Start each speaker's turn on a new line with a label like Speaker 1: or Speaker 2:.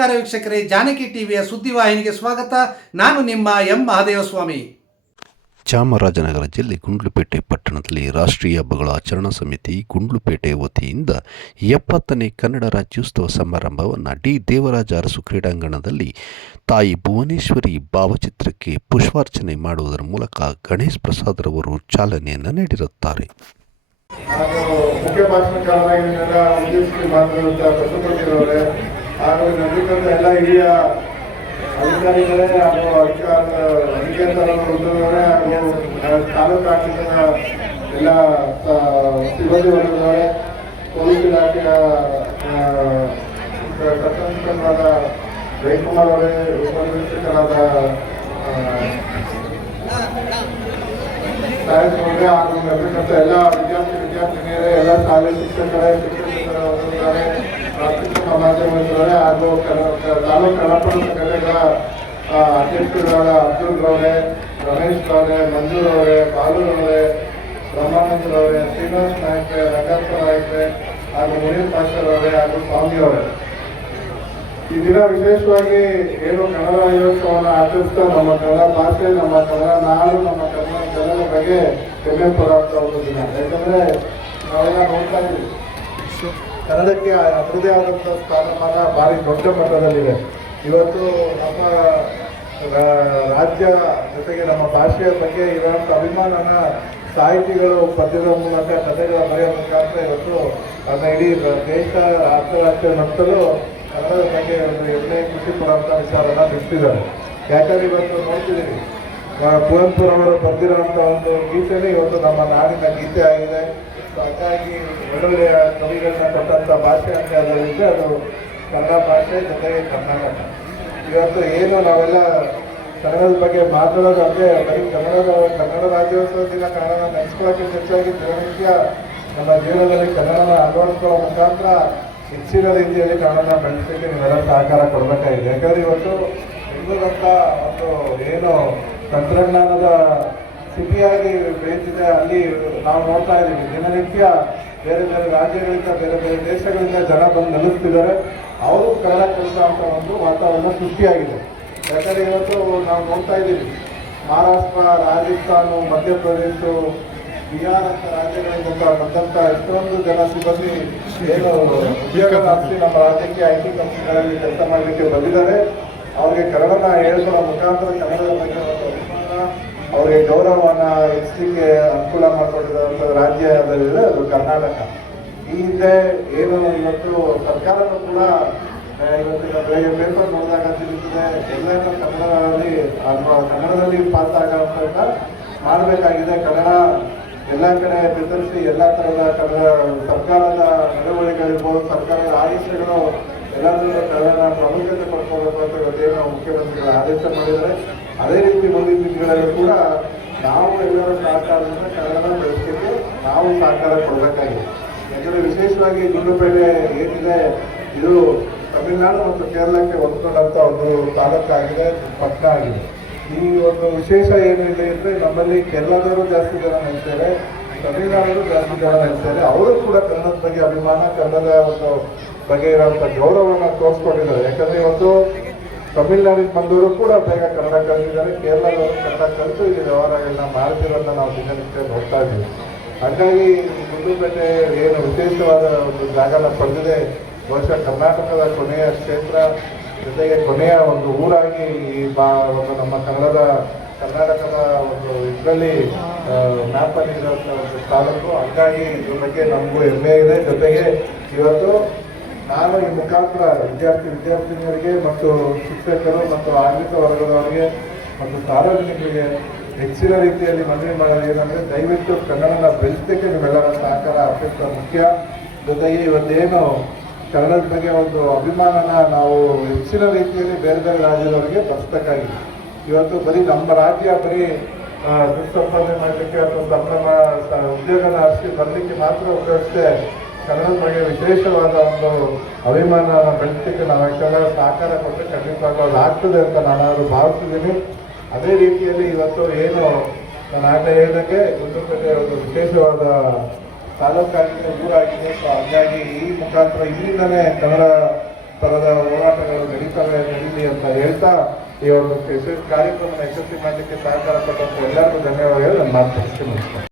Speaker 1: ನಮಸ್ಕಾರ ವೀಕ್ಷಕರೇ ಜಾನಕಿ ಟಿವಿಯ ಸುದ್ದಿವಾಹಿನಿಗೆ ಸ್ವಾಗತ. ನಾನು ನಿಮ್ಮ ಎಂ ಮಹಾದೇವಸ್ವಾಮಿ.
Speaker 2: ಚಾಮರಾಜನಗರ ಜಿಲ್ಲೆ ಗುಂಡ್ಲುಪೇಟೆ ಪಟ್ಟಣದಲ್ಲಿ ರಾಷ್ಟ್ರೀಯ ಹಬ್ಬಗಳ ಆಚರಣಾ ಸಮಿತಿ ಗುಂಡ್ಲುಪೇಟೆ ವತಿಯಿಂದ ಎಪ್ಪತ್ತನೇ ಕನ್ನಡ ರಾಜ್ಯೋತ್ಸವ ಸಮಾರಂಭವನ್ನು ಡಿ. ದೇವರಾಜ ಅರಸು ಕ್ರೀಡಾಂಗಣದಲ್ಲಿ ತಾಯಿ ಭುವನೇಶ್ವರಿ ಭಾವಚಿತ್ರಕ್ಕೆ ಪುಷ್ಪಾರ್ಚನೆ ಮಾಡುವುದರ ಮೂಲಕ ಗಣೇಶ್ ಪ್ರಸಾದ್ ರವರು ಚಾಲನೆಯನ್ನು ನೀಡಿರುತ್ತಾರೆ.
Speaker 3: ಮುಖ್ಯ ಹಾಗೂ ನಲ್ಲಿಕಂದ ಎಲ್ಲ ಹಿರಿಯ ಅಧಿಕಾರಿಗಳೇ ಹಾಗೂ ಅಧಿಕಾರ ಅಧಿಕಾರಿಗಳ ವೃಂದದವರೇ ಹಾಗೂ ತಾಲೂಕು ಆಡಳಿತದ ಎಲ್ಲ ಸಿಬ್ಬಂದಿ ವರ್ಗದವರೇ, ಪೊಲೀಸ್ ಇಲಾಖೆಯ ಕರ್ತವ್ಯರಾದ ಜಯಕುಮಾರ್ ಅವರೇ ಉಪನಿರೀಕ್ಷಕರಾದ ಕಾರ್ಯಕ್ರಮಕ್ಕೆ ಹಾಗೂ ನಲ್ಲಿಕಂತ ಎಲ್ಲ ವಿದ್ಯಾರ್ಥಿ, ವಿದ್ಯಾರ್ಥಿನಿಯರೇ, ಎಲ್ಲ ಶಾಲೆ ಶಿಕ್ಷಕರೇ, ಶಿಕ್ಷಕರ ಪ್ರಾಥಮಿಕ ಹಾಗೂ ತಾಲೂಕು ಕನ್ನಡ ಸಂಘಟನೆಗಳ ಅಧ್ಯಕ್ಷರಾದ ಅಬ್ದುಲ್ ರವರೆ, ರಮೇಶ್ ರವರೇ ಮಂಜೂರ್ ಅವರೇ ಬಾಲುರವರೇ ಬ್ರಹ್ಮಾನಂದರವರೇ ಶ್ರೀನಿವಾಸ್ ನಾಯ್ಕರೇ ರಂಗಪ್ಪ ನಾಯ್ಕರೇ ಹಾಗೂ ಮುನೀರ್ ಅವರೇ ಹಾಗೂ ಸ್ವಾಮಿ ಅವರೇ ಈ ದಿನ ವಿಶೇಷವಾಗಿ ಏನು ಕನ್ನಡ ರಾಜ್ಯೋತ್ಸವವನ್ನು ಆಚರಿಸ್ತಾ ನಮ್ಮ ಕನ್ನಡ ಭಾಷೆ, ನಮ್ಮ ಕನ್ನಡ ನಾಡು, ನಮ್ಮ ಕನ್ನಡ ಜನರ ಬಗ್ಗೆ ಹೆಮ್ಮೆ ಪಡಾಗ್ತಾ ಒಂದು ದಿನ. ಯಾಕಂದ್ರೆ ನಾವೆಲ್ಲ ನೋಡ್ತಾ ಇದ್ದೀವಿ. ಕನ್ನಡಕ್ಕೆ ಅದರದೇ ಆದಂಥ ಸ್ಥಾನಮಾನ ಭಾರಿ ದೊಡ್ಡ ಮಟ್ಟದಲ್ಲಿದೆ. ಇವತ್ತು ನಮ್ಮ ರಾಜ್ಯ ಜೊತೆಗೆ ನಮ್ಮ ಭಾಷೆಯ ಬಗ್ಗೆ ಇರುವಂಥ ಅಭಿಮಾನನ ಸಾಹಿತಿಗಳು ಪದ್ಯದ ಮೂಲಕ ಕಥೆಗಳ ಬರೆಯೋ ಇವತ್ತು ಅದನ್ನ ಇಡೀ ದೇಶ ಅಂತಾರಾಷ್ಟ್ರೀಯ ಮಟ್ಟದಲ್ಲೂ ಕನ್ನಡದ ಬಗ್ಗೆ ಒಂದು ಎಣ್ಣೆ ಖುಷಿ ಪಡುವಂಥ ವಿಚಾರನ ಬಿಟ್ಟಿದ್ದಾರೆ ಯಾಕಂದ್ರೆ ಇವತ್ತು ನೋಡ್ತಿದ್ದೀವಿ ಕುವೆಂಪುರವರು ಬರೆದಿರುವಂಥ ಒಂದು ಗೀತೆನೇ ಇವತ್ತು ನಮ್ಮ ನಾಡಿನ ಗೀತೆ ಆಗಿದೆ. ಹಾಗಾಗಿ ಒಳ್ಳೊಳ್ಳೆಯ ಕವಿಗಳನ್ನ ಕೊಟ್ಟಂಥ ಭಾಷೆ ಅಂತ ಅದರಿಂದ ಅದು ಕನ್ನಡ ಭಾಷೆ ಜೊತೆಗೆ ಕರ್ನಾಟಕ ಇವತ್ತು ಏನು ನಾವೆಲ್ಲ ಕನ್ನಡದ ಬಗ್ಗೆ ಮಾತಾಡೋದು ಅಂದ್ರೆ ಬರೀ ಕನ್ನಡದ ಕನ್ನಡ ರಾಜ್ಯೋತ್ಸವ ದಿನ ಕನ್ನಡನ ನೆನೆಸ್ಕೊಳ್ಳೋಕೆ ಹೆಚ್ಚಾಗಿ ದಿನನಿತ್ಯ ನಮ್ಮ ಜೀವನದಲ್ಲಿ ಕನ್ನಡನ ಅಳವಡಿಸುವ ಮುಖಾಂತರ ಹೆಚ್ಚಿನ ರೀತಿಯಲ್ಲಿ ಕನ್ನಡನ ಬೆಳೆಸಲಿಕ್ಕೆ ನೀವೆಲ್ಲ ಸಹಕಾರ ಕೊಡಬೇಕಾಗಿದೆ. ಯಾಕಂದ್ರೆ ಇವತ್ತು ಬೆಂಗಳೂರಂತ ಒಂದು ಏನು ತಂತ್ರಜ್ಞಾನದ ಸಿಟಿಯಾಗಿ ಬೆಳೀತಿದೆ ಅಲ್ಲಿ ನಾವು ನೋಡ್ತಾ ಇದ್ದೀವಿ. ದಿನನಿತ್ಯ ಬೇರೆ ಬೇರೆ ರಾಜ್ಯಗಳಿಂದ, ಬೇರೆ ಬೇರೆ ದೇಶಗಳಿಂದ ಜನ ಬಂದು ನೆಲೆಸ್ತಿದ್ದಾರೆ. ಅವರು ಕನ್ನಡ ಕೆಲಸ ಅಂತ ಒಂದು ವಾತಾವರಣ ಸೃಷ್ಟಿಯಾಗಿದೆ. ಯಾಕಂದರೆ ಇವತ್ತು ನಾವು ನೋಡ್ತಾ ಇದ್ದೀವಿ. ಮಹಾರಾಷ್ಟ್ರ, ರಾಜಸ್ಥಾನ, ಮಧ್ಯಪ್ರದೇಶ, ಬಿಹಾರ್ ಅಂತ ರಾಜ್ಯಗಳಿಂದ ಬಂದಂಥ ಎಷ್ಟೊಂದು ಜನ ಸಿಬ್ಬಂದಿ ಏನು ಉದ್ಯೋಗ ರಾಷ್ಟ್ರೀಯ ನಮ್ಮ ರಾಜ್ಯಕ್ಕೆ ಐ ಟಿ ಕಂಪ್ನಿಗಳಲ್ಲಿ ಕೆಲಸ ಮಾಡಲಿಕ್ಕೆ ಬಂದಿದ್ದಾರೆ. ಅವರಿಗೆ ಕನ್ನಡನ ಹೇಳ್ಕೊಡೋ ಮುಖಾಂತರ ಕನ್ನಡದ ಬಗ್ಗೆ ಗೌರವವನ್ನ ಹೆಚ್ಚಲಿಕ್ಕೆ ಅನುಕೂಲ ಮಾಡಿಕೊಂಡಿರುವಂಥ ರಾಜ್ಯ ಅದರಲ್ಲಿ ಅದು ಕರ್ನಾಟಕ. ಈ ಹಿಂದೆ ಏನು, ಇವತ್ತು ಸರ್ಕಾರನೂ ಕೂಡ ಇವತ್ತಿನ ಬೆಳಗ್ಗೆ ಪೇಪರ್ ನೋಡಿದಾಗ ತಿಳಿಯುತ್ತದೆ, ಎಲ್ಲರೂ ಕನ್ನಡದಲ್ಲಿ ಕನ್ನಡದಲ್ಲಿ ಪಾಸ್ ಆಗೋಂಥ ಮಾಡಬೇಕಾಗಿದೆ. ಕನ್ನಡ ಎಲ್ಲ ಕಡೆ ಬೆದರಿಸಿ, ಎಲ್ಲ ಥರದ ಕನ್ನಡ ಸರ್ಕಾರದ ನಡವಳಿಕೆಗಳಿರ್ಬೋದು ಸರ್ಕಾರದ ಆದೇಶಗಳು ಎಲ್ಲದರಲ್ಲೂ ಕನ್ನಡ ಪ್ರಾಮುಖ್ಯತೆ ಪಡ್ಕೊಳ್ಬೇಕು ಅಂತ ಇವತ್ತೇನು ಮುಖ್ಯಮಂತ್ರಿಗಳು ಆದೇಶ ಮಾಡಿದ್ದಾರೆ. ಅದೇ ರೀತಿ ಮುಂದಿನ ದಿನಗಳಲ್ಲಿ ಕೂಡ ನಾವು ಎಲ್ಲರ ಸಹಕಾರದಿಂದ ಕನ್ನಡ ಬೆಳೆಸಲಿಕ್ಕೆ ನಾವು ಸಹಕಾರ ಕೊಡಬೇಕಾಗಿದೆ. ಯಾಕಂದರೆ ವಿಶೇಷವಾಗಿ ಗುಂಡುಪೇಟೆ ಏನಿದೆ, ಇದು ತಮಿಳುನಾಡು ಮತ್ತು ಕೇರಳಕ್ಕೆ ಹೊಂದ್ಕೊಂಡಂಥ ಒಂದು ತಾಲೂಕಾಗಿದೆ ಪಟ್ಟಣ ಆಗಿದೆ. ಈ ಒಂದು ವಿಶೇಷ ಏನಿದೆ ಅಂದರೆ ನಮ್ಮಲ್ಲಿ ಕೇರಳದವರು ಜಾಸ್ತಿ ಜನ ನೆಲೆಸ್ತಾರೆ ತಮಿಳುನಾಡವರು ಜಾಸ್ತಿ ಜನ ನೆಲೆಸ್ತಾರೆ ಅವರು ಕೂಡ ಕನ್ನಡದ ಬಗ್ಗೆ ಅಭಿಮಾನ, ಕನ್ನಡದ ಒಂದು ಬಗ್ಗೆ ಇರೋಂಥ ಗೌರವವನ್ನು ತೋರಿಸ್ಕೊಂಡಿದ್ದಾರೆ. ಯಾಕಂದರೆ ಇವತ್ತು ತಮಿಳುನಾಡಿಗೆ ಬಂದವರು ಕೂಡ ಬೇಗ ಕನ್ನಡ ಕಲಿತಿದ್ದಾರೆ. ಕೇರಳದವರು ಕನ್ನಡ ಕಲಿತು ಇಲ್ಲಿ ವ್ಯವಹಾರಗಳನ್ನ ಮಾಡ್ತಿರೋದನ್ನ ನಾವು ದಿನನಿತ್ಯ ನೋಡ್ತಾ ಇದ್ದೀವಿ. ಹಾಗಾಗಿ ಗುಂಡ್ಲುಪೇಟೆ ಏನು ವಿಶೇಷವಾದ ಒಂದು ಜಾಗನ ಪಡೆದಿದೆ. ಬಹುಶಃ ಕರ್ನಾಟಕದ ಕೊನೆಯ ಕ್ಷೇತ್ರ, ಜೊತೆಗೆ ಕೊನೆಯ ಒಂದು ಊರಾಗಿ ಈ ಬಾ, ಒಂದು ನಮ್ಮ ಕನ್ನಡದ, ಕರ್ನಾಟಕದ ಒಂದು ಇದರಲ್ಲಿ ಮ್ಯಾಪಲ್ಲಿ ಇರೋ ಒಂದು ತಾಲೂಕು. ಹಾಗಾಗಿ ಇದ್ರ ಬಗ್ಗೆ ನಮಗೂ ಹೆಮ್ಮೆ ಇದೆ. ಜೊತೆಗೆ ಇವತ್ತು ನಾನು ಈ ಮುಖಾಂತರ ವಿದ್ಯಾರ್ಥಿ ವಿದ್ಯಾರ್ಥಿನಿಯರಿಗೆ ಮತ್ತು ಶಿಕ್ಷಕರು ಮತ್ತು ಆಡಳಿತ ವರ್ಗದವರಿಗೆ ಮತ್ತು ಸಾರ್ವಜನಿಕರಿಗೆ ಹೆಚ್ಚಿನ ರೀತಿಯಲ್ಲಿ ಮನವಿ ಮಾಡೋದು ಏನಂದ್ರೆ ದಯವಿಟ್ಟು ಕನ್ನಡನ ಬೆಳೆಸಲಿಕ್ಕೆ ನೀವೆಲ್ಲರ ಸಹಕಾರ ಅತ್ಯಂತ ಮುಖ್ಯ. ಜೊತೆಗೆ ಇವತ್ತೇನು ಕನ್ನಡದ ಬಗ್ಗೆ ಒಂದು ಅಭಿಮಾನನ ನಾವು ಹೆಚ್ಚಿನ ರೀತಿಯಲ್ಲಿ ಬೇರೆ ಬೇರೆ ರಾಜ್ಯದವರಿಗೆ ಬರೆಸ್ಬೇಕಾಗಿದೆ. ಇವತ್ತು ಬರೀ ನಮ್ಮ ರಾಜ್ಯ ಬರೀ ದುಡ್ಡು ಸಂಪಾದನೆ ಮಾಡಲಿಕ್ಕೆ ಅಥವಾ ಸ- ಉದ್ಯೋಗನ ಅರ್ಸಿ ಬರಲಿಕ್ಕೆ ಮಾತ್ರ ಉಪಯೋಗಿಸದೆ ಕನ್ನಡದ ಬಗ್ಗೆ ವಿಶೇಷವಾದ ಒಂದು ಅಭಿಮಾನ ಬೆಳೆಸಲಿಕ್ಕೆ ನಾವು ಯಾಕೆಲ್ಲ ಸಹಕಾರ ಕೊಟ್ಟರೆ ಖಂಡಿತವಾಗ್ಲೂ ಅದು ಆಗ್ತದೆ ಅಂತ ನಾನು ಭಾವಿಸಿದ್ದೀನಿ ಅದೇ ರೀತಿಯಲ್ಲಿ ಇವತ್ತು ಏನು ನಾನು ಆಗಲೇ ಹೇಳೋಕ್ಕೆ ಗುಂಡುಪೇಟೆ ಒಂದು ವಿಶೇಷವಾದ ತಾಲೂಕಾಗಿದೆ ಆಗಿದೆ ಸೊ ಹಾಗಾಗಿ ಈ ಮುಖಾಂತರ ಇಲ್ಲಿಂದಲೇ ಕನ್ನಡ ಥರದ ಹೋರಾಟಗಳು ನಡೀತವೆ, ನಡೀಲಿ ಅಂತ ಹೇಳ್ತಾ ಈ ಒಂದು ಕಾರ್ಯಕ್ರಮ ಯಶಸ್ವಿ ಮಾಡಲಿಕ್ಕೆ ಸಹಕಾರ ಕೊಟ್ಟಂತ ಎಲ್ಲರಿಗೂ ಧನ್ಯವಾದಗಳು ನನ್ನ ಮಾತು ಮುಗಿಸ್ತೀನಿ.